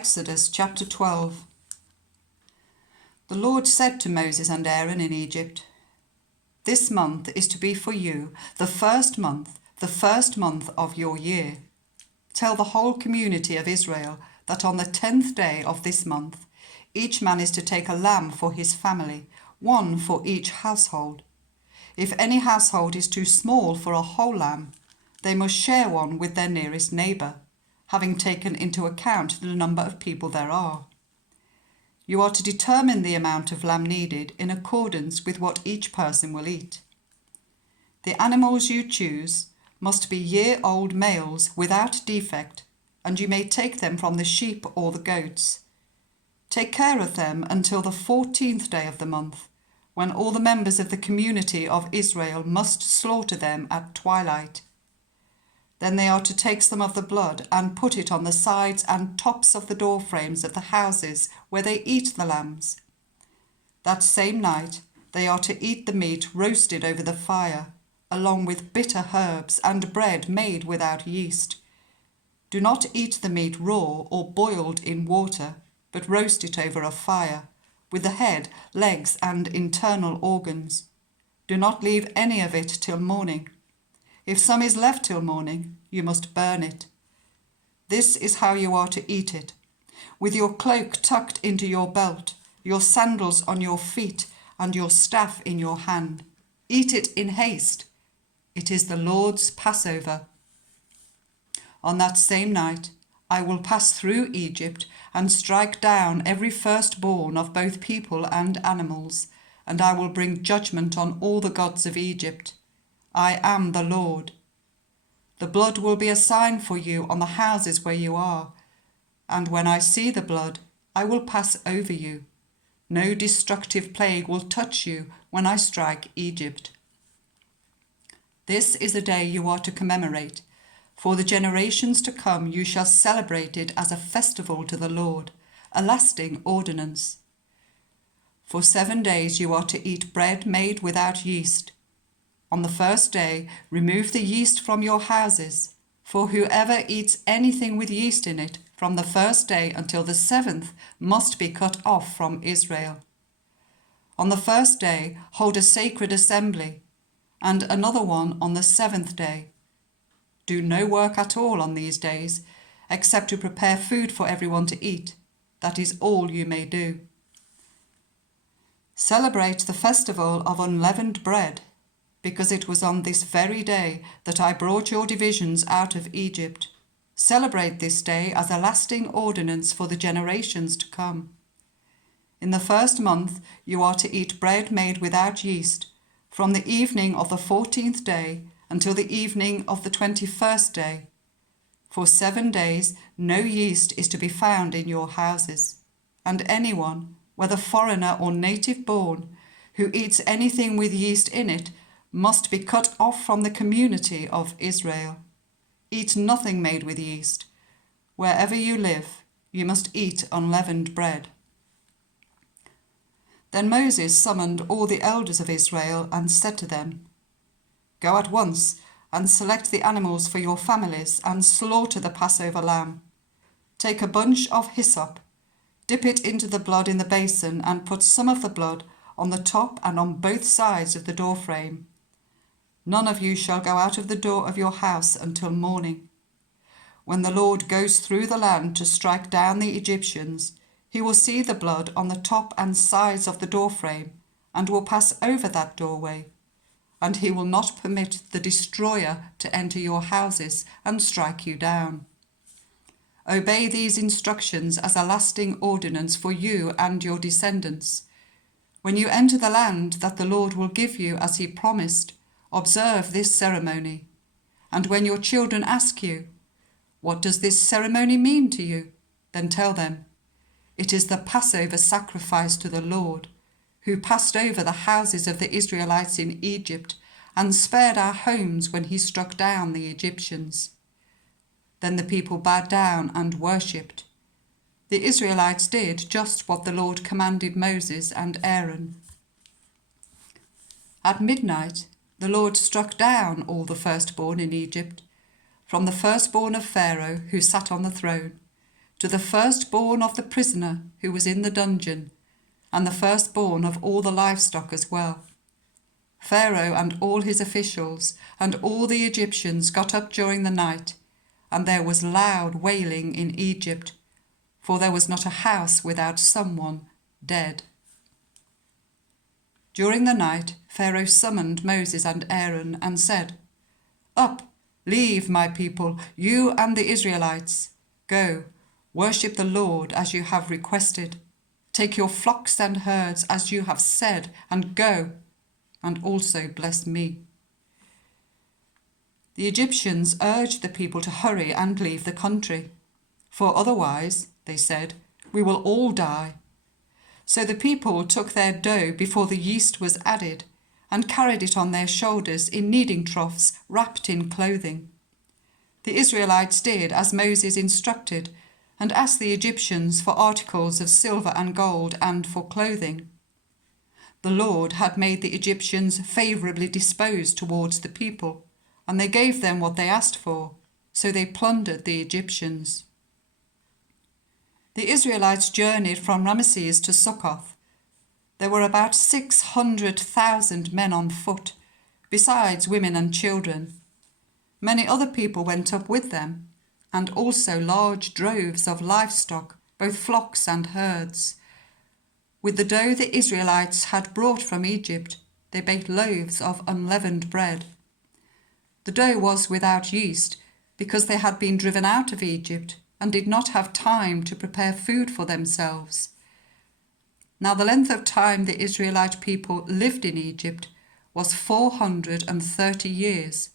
Exodus chapter 12. The Lord said to Moses and Aaron in Egypt, "This month is to be for you the first month of your year. Tell the whole community of Israel that on the 10th day of this month, each man is to take a lamb for his family, one for each household. If any household is too small for a whole lamb, they must share one with their nearest neighbour, having taken into account the number of people there are. You are to determine the amount of lamb needed in accordance with what each person will eat. The animals you choose must be year-old males without defect, and you may take them from the sheep or the goats. Take care of them until the 14th day of the month, when all the members of the community of Israel must slaughter them at twilight. Then they are to take some of the blood and put it on the sides and tops of the door frames of the houses where they eat the lambs. That same night they are to eat the meat roasted over the fire, along with bitter herbs and bread made without yeast. Do not eat the meat raw or boiled in water, but roast it over a fire, with the head, legs, and internal organs. Do not leave any of it till morning. If some is left till morning, you must burn it. This is how you are to eat it, with your cloak tucked into your belt, your sandals on your feet, and your staff in your hand. Eat it in haste. It is the Lord's Passover. On that same night, I will pass through Egypt and strike down every firstborn of both people and animals, and I will bring judgment on all the gods of Egypt. I am the Lord. The blood will be a sign for you on the houses where you are, and when I see the blood, I will pass over you. No destructive plague will touch you when I strike Egypt. This is a day you are to commemorate. For the generations to come you shall celebrate it as a festival to the Lord, a lasting ordinance. For 7 days you are to eat bread made without yeast. On the first day, remove the yeast from your houses, for whoever eats anything with yeast in it from the first day until the 7th must be cut off from Israel. On the first day, hold a sacred assembly, and another one on the 7th day. Do no work at all on these days, except to prepare food for everyone to eat. That is all you may do. Celebrate the festival of unleavened bread, because it was on this very day that I brought your divisions out of Egypt. Celebrate this day as a lasting ordinance for the generations to come. In the first month you are to eat bread made without yeast, from the evening of the 14th day until the evening of the 21st day. For 7 days no yeast is to be found in your houses, and anyone, whether foreigner or native born, who eats anything with yeast in it must be cut off from the community of Israel. Eat nothing made with yeast. Wherever you live, you must eat unleavened bread." Then Moses summoned all the elders of Israel and said to them, "Go at once and select the animals for your families and slaughter the Passover lamb. Take a bunch of hyssop, dip it into the blood in the basin and put some of the blood on the top and on both sides of the doorframe. None of you shall go out of the door of your house until morning. When the Lord goes through the land to strike down the Egyptians, he will see the blood on the top and sides of the doorframe and will pass over that doorway, and he will not permit the destroyer to enter your houses and strike you down. Obey these instructions as a lasting ordinance for you and your descendants. When you enter the land that the Lord will give you as he promised, observe this ceremony. And when your children ask you, 'What does this ceremony mean to you?' then tell them, 'It is the Passover sacrifice to the Lord, who passed over the houses of the Israelites in Egypt and spared our homes when he struck down the Egyptians.' Then the people bowed down and worshipped. The Israelites did just what the Lord commanded Moses and Aaron. At midnight, the Lord struck down all the firstborn in Egypt, from the firstborn of Pharaoh who sat on the throne, to the firstborn of the prisoner who was in the dungeon, and the firstborn of all the livestock as well. Pharaoh and all his officials and all the Egyptians got up during the night, and there was loud wailing in Egypt, for there was not a house without someone dead. During the night, Pharaoh summoned Moses and Aaron and said, "Up, leave my people, you and the Israelites. Go, worship the Lord as you have requested. Take your flocks and herds as you have said, and go, and also bless me." The Egyptians urged the people to hurry and leave the country, for otherwise, they said, we will all die. So the people took their dough before the yeast was added, and carried it on their shoulders in kneading troughs wrapped in clothing. The Israelites did as Moses instructed, and asked the Egyptians for articles of silver and gold and for clothing. The Lord had made the Egyptians favourably disposed towards the people, and they gave them what they asked for, so they plundered the Egyptians. The Israelites journeyed from Ramesses to Succoth. There were about 600,000 men on foot, besides women and children. Many other people went up with them, and also large droves of livestock, both flocks and herds. With the dough the Israelites had brought from Egypt, they baked loaves of unleavened bread. The dough was without yeast, because they had been driven out of Egypt and did not have time to prepare food for themselves. Now the length of time the Israelite people lived in Egypt was 430 years.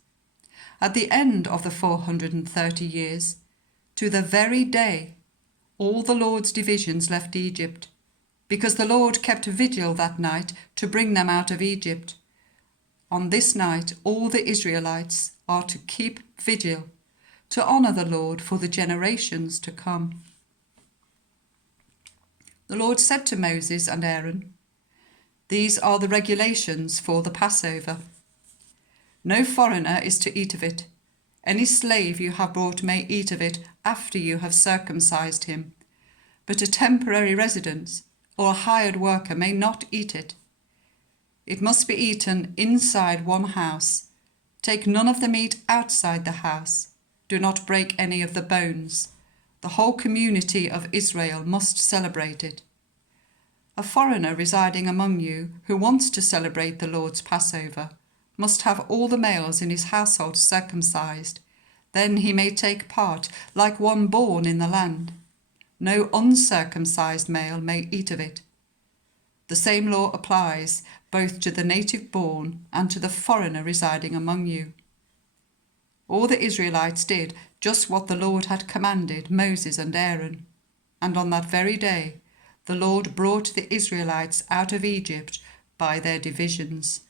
At the end of the 430 years, to the very day, all the Lord's divisions left Egypt, because the Lord kept vigil that night to bring them out of Egypt. On this night all the Israelites are to keep vigil, to honour the Lord for the generations to come. The Lord said to Moses and Aaron, "These are the regulations for the Passover. No foreigner is to eat of it. Any slave you have brought may eat of it after you have circumcised him, but a temporary resident or a hired worker may not eat it. It must be eaten inside one house. Take none of the meat outside the house. Do not break any of the bones. The whole community of Israel must celebrate it. A foreigner residing among you who wants to celebrate the Lord's Passover must have all the males in his household circumcised. Then he may take part like one born in the land. No uncircumcised male may eat of it. The same law applies both to the native born and to the foreigner residing among you." All the Israelites did just what the Lord had commanded Moses and Aaron, and on that very day the Lord brought the Israelites out of Egypt by their divisions.